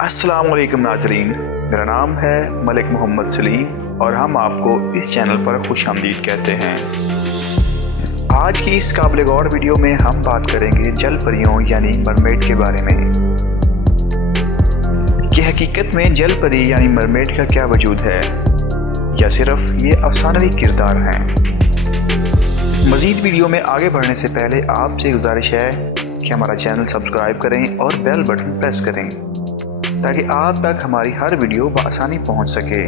अस्सलाम वालेकुम नाजरीन, मेरा नाम है मलिक मोहम्मद सलीम और हम आपको इस चैनल पर खुश आमदीद कहते हैं। आज की इस काबिल गौर वीडियो में हम बात करेंगे जल परियों यानी मरमेड के बारे में कि हकीकत में जल परी यानी मरमेड का क्या वजूद है या सिर्फ ये अफसानवी किरदार हैं। मज़ीद वीडियो में आगे बढ़ने से पहले आपसे गुजारिश है कि हमारा चैनल सब्सक्राइब करें और बेल बटन प्रेस करें ताकि आप तक हमारी हर वीडियो बआसानी पहुंच सके।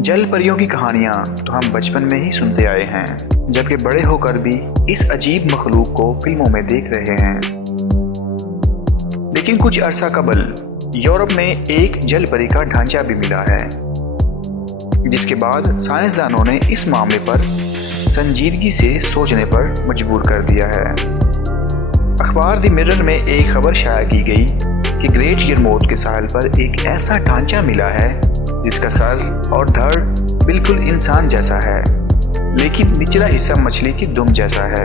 जल परियों की कहानियां तो हम बचपन में ही सुनते आए हैं, जबकि बड़े होकर भी इस अजीब मखलूक को फिल्मों में देख रहे हैं। लेकिन कुछ अरसा कबल यूरोप में एक जल परी का ढांचा भी मिला है, जिसके बाद साइंसदानों ने इस मामले पर संजीदगी से सोचने पर मजबूर कर दिया है। अखबार द मिरर में एक खबर शाया की गई कि ग्रेट यरमौत के साहिल पर एक ऐसा ढांचा मिला है जिसका सर और धड़ बिल्कुल इंसान जैसा है, लेकिन निचला हिस्सा मछली की दुम जैसा है।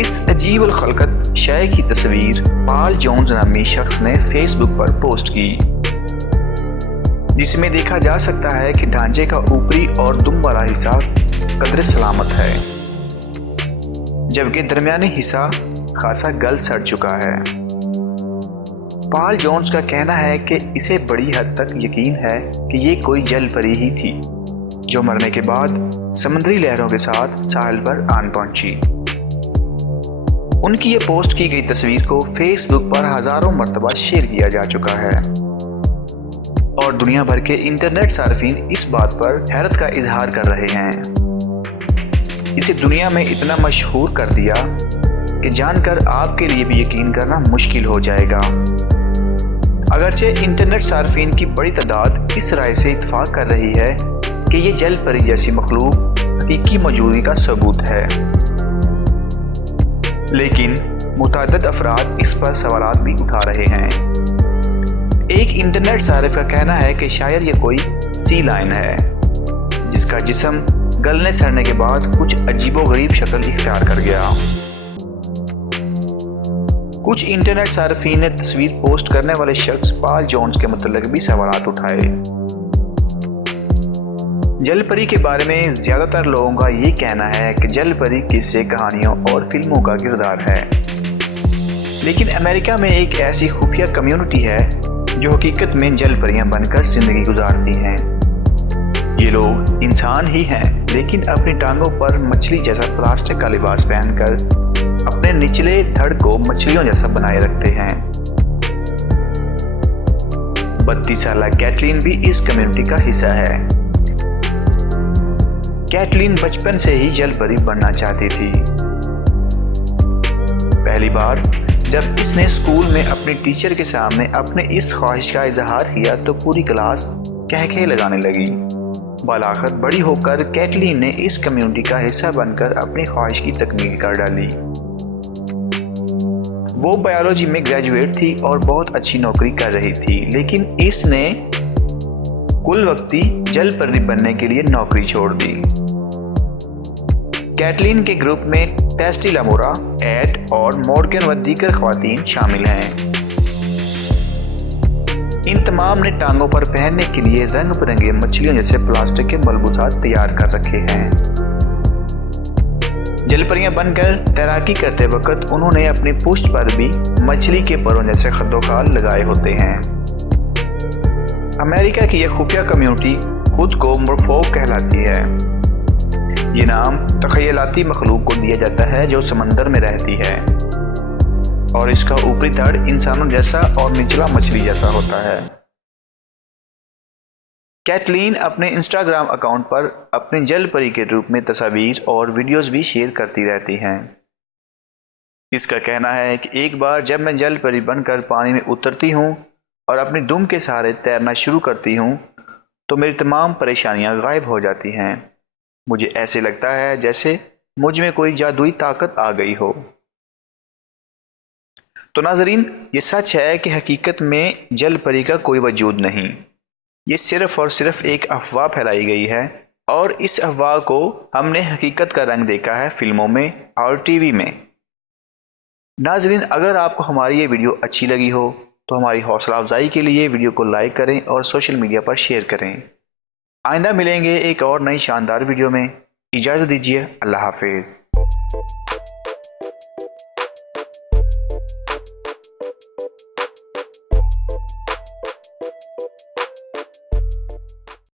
इस अजीब उल खलकत शय की तस्वीर पॉल जोन्स नामी शख्स ने फेसबुक पर पोस्ट की, जिसमें देखा जा सकता है कि ढांचे का ऊपरी और दुम वाला हिस्सा कदरे सलामत है, जबकि दरमियानी हिस्सा खासा गल सड़ चुका है। पॉल जोन्स का कहना है कि इसे बड़ी हद तक यकीन है कि ये कोई जल परी ही थी जो मरने के बाद समुद्री लहरों के साथ साहिल पर आन पहुंची। उनकी ये पोस्ट की गई तस्वीर को फेसबुक पर हजारों मर्तबा शेयर किया जा चुका है और दुनिया भर के इंटरनेट सार्फिन इस बात पर हैरत का इजहार कर रहे हैं। इसे दुनिया में इतना मशहूर कर दिया कि जानकर आपके लिए भी यकीन करना मुश्किल हो जाएगा। अगरचे इंटरनेट सार्फिन की बड़ी तादाद इस राय से इत्तेफाक कर रही है कि ये जल परी जैसी मखलूक हकीकी मौजूदगी का सबूत है, लेकिन मुतअद्दिद अफराद इस पर सवालात भी उठा रहे हैं। एक इंटरनेट सारिफ का कहना है कि शायद ये कोई सी लाइन है जिसका जिस्म गलने सड़ने के बाद कुछ अजीबोगरीब शक्ल इख्तियार कर गया। कुछ इंटरनेट सार्फिन ने तस्वीर पोस्ट करने वाले शख्स पॉल जोन्स के मुतल्लिक भी सवालात उठाए। जल परी के बारे में ज्यादातर लोगों का ये कहना है कि जल परी किस्से, कहानियों और फिल्मों का किरदार है, लेकिन अमेरिका में एक ऐसी खुफिया कम्युनिटी है जो हकीकत में जल परियां बनकर जिंदगी गुजारती हैं। ये लोग इंसान ही हैं, लेकिन अपनी टांगों पर मछली जैसा प्लास्टिक का लिबास पहनकर अपने निचले धड़ को मछलियों जैसा बनाए रखते हैं। 32 साल कैटलीन भी इस कम्युनिटी का हिस्सा है। कैटलीन बचपन से ही जल परी बनना चाहती थी। पहली बार जब इसने स्कूल में अपने टीचर के सामने अपने इस ख्वाहिश का इजहार किया तो पूरी क्लास कहके लगाने लगी। बालाखत बड़ी होकर कैटलीन ने इस कम्युनिटी का हिस्सा बनकर अपनी ख्वाहिश की तकमील कर डाली। वो बायोलॉजी में ग्रेजुएट थी और बहुत अच्छी नौकरी कर रही थी, लेकिन इसने कुल वक्ती जल परी बनने के लिए नौकरी छोड़ दी। कैटलीन के ग्रुप में टेस्टी लमोरा, एड और मॉर्गन व दीगर ख्वातीन शामिल हैं। इन तमाम ने टांगों पर पहनने के लिए रंग बिरंगे मछलियों जैसे प्लास्टिक के मलबूसात तैयार कर रखे हैं। जल परियां बनकर तैराकी करते वक्त उन्होंने अपनी पुष्ट पर भी मछली के परों जैसे खद्दोखाल लगाए होते हैं। अमेरिका की यह खुफिया कम्युनिटी खुद को मरफोक कहलाती है। ये नाम तखयलाती मखलूक को दिया जाता है जो समंदर में रहती है और इसका ऊपरी धड़ इंसानों जैसा और निचला मछली जैसा होता है। कैटलीन अपने इंस्टाग्राम अकाउंट पर अपने जल परी के रूप में तस्वीर और वीडियोस भी शेयर करती रहती हैं। इसका कहना है कि एक बार जब मैं जल परी बनकर पानी में उतरती हूँ और अपनी दुम के सहारे तैरना शुरू करती हूँ तो मेरी तमाम परेशानियाँ गायब हो जाती हैं। मुझे ऐसे लगता है जैसे मुझ में कोई जादुई ताकत आ गई हो। तो नाजरीन, ये सच है कि हकीकत में जल परी का कोई वजूद नहीं। ये सिर्फ और सिर्फ एक अफवाह फैलाई गई है और इस अफवाह को हमने हकीकत का रंग देखा है फिल्मों में और टीवी में। ناظرین، اگر آپ کو ہماری یہ ویڈیو اچھی لگی ہو تو ہماری حوصلہ افزائی کے لیے ویڈیو کو لائک کریں اور سوشل میڈیا پر شیئر کریں۔ آئندہ ملیں گے ایک اور نئی شاندار ویڈیو میں۔ اجازت دیجیے، اللہ حافظ۔